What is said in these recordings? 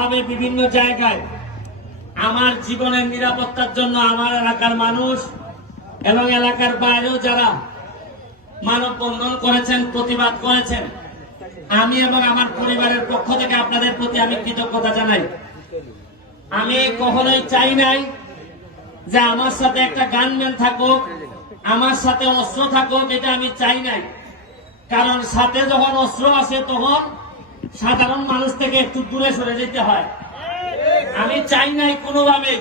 ভাবে বিভিন্ন জায়গায় আমার জীবনের নিরাপত্তার জন্য আমার এলাকার মানুষ এবং এলাকার বাইরেও যারা মানববন্ধন করেছেন, প্রতিবাদ করেছেন, আমি এবং আমার পরিবারের পক্ষ থেকে আপনাদের প্রতি আমি কৃতজ্ঞতা জানাই। আমি কখনোই চাই নাই যে আমার সাথে একটা গানম্যান থাকুক, আমার সাথে অস্ত্র থাকুক, এটা আমি চাই নাই। কারণ সাথে যখন অস্ত্র আসে তখন সাধারণ মানুষ থেকে একটু দূরে সরে যেতে হয়। আমি চাই নাই কোনোভাবেই।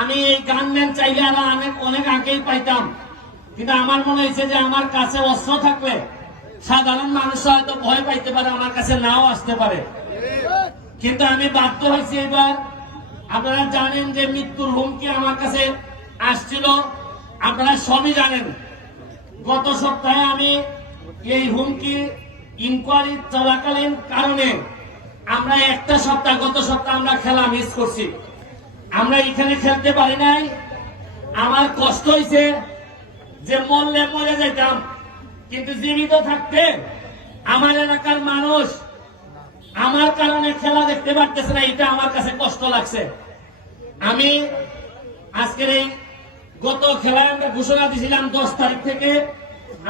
আমি এই গানম্যান চাইলে আরো অনেক আগেই পাইতাম, কিন্তু আমার মনে হয়েছে যে আমার কাছে অস্ত্র থাকলে সাধারণ মানুষ হয়তো ভয় পাইতে পারে, আমার কাছে নাও আসতে পারে। কিন্তু আমি বাধ্য হয়েছি এবার। আপনারা জানেন যে মৃত্যুর হুমকি আমার কাছে আসছিল, আপনারা সবই জানেন। গত সপ্তাহে আমি এই হুমকি ইনকোয়ারি চলাকালীন কারণে আমরা একটা সপ্তাহ, গত সপ্তাহ আমরা খেলা মিস করছি, আমরা এখানে খেলতে পারি নাই। আমার কষ্ট হয়েছে যে মরলে মরে যেতাম, কিন্তু জীবিত থাকতে আমার এলাকার মানুষ আমার কারণে খেলা দেখতে পারতেছে না, এটা আমার কাছে কষ্ট লাগছে। আমি আজকের এই গত খেলায় আমরা ঘোষণা দিয়েছিলাম 10 তারিখ থেকে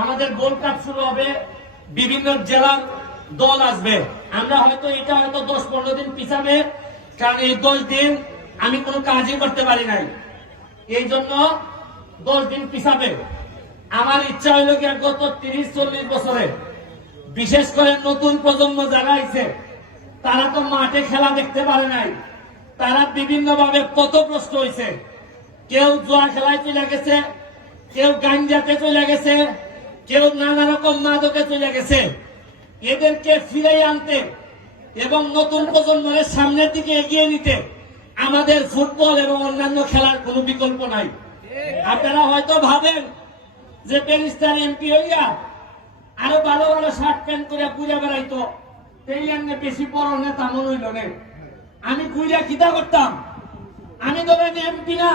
আমাদের গোল্ড কাপ শুরু হবে, বিভিন্ন জেলার দল আসবে। আমরা হয়তো 10-15 দিন পিছাবে, কারণ এই 10 দিন আমি কোনো কাজই করতে পারি নাই, এই জন্য 10 দিন পিছাবে। আমার ইচ্ছা হইল কি গত 30-40 বছরে বিশেষ করে নতুন প্রজন্ম যারা আইছে তারা তো মাঠে খেলা দেখতে পারে নাই, তারা বিভিন্ন ভাবে পথভ্রষ্ট হয়েছে। কেউ জুয়া খেলায় চলে গেছে, কেউ গাঞ্জাতে চলে গেছে, কেউ নানা রকম মাদকে চলে গেছে। এদেরকে ফিরে আনতে এবং নতুন প্রজন্মের সামনের দিকে এগিয়ে নিতে আমাদের ফুটবল এবং অন্যান্য খেলার কোনো বিকল্প নাই। আপনারা হয়তো ভাবেন যে ব্যারিস্টার এমপি হইয়া আরো ভালো ভালো শার্ট প্যান্ট করে ঘুরে বেড়াইতো, এই এমনি বেশি বড় নেতা মনে হইল না। আমি ঘুরে খিদা করতাম, আমি ধরেন এমপি না।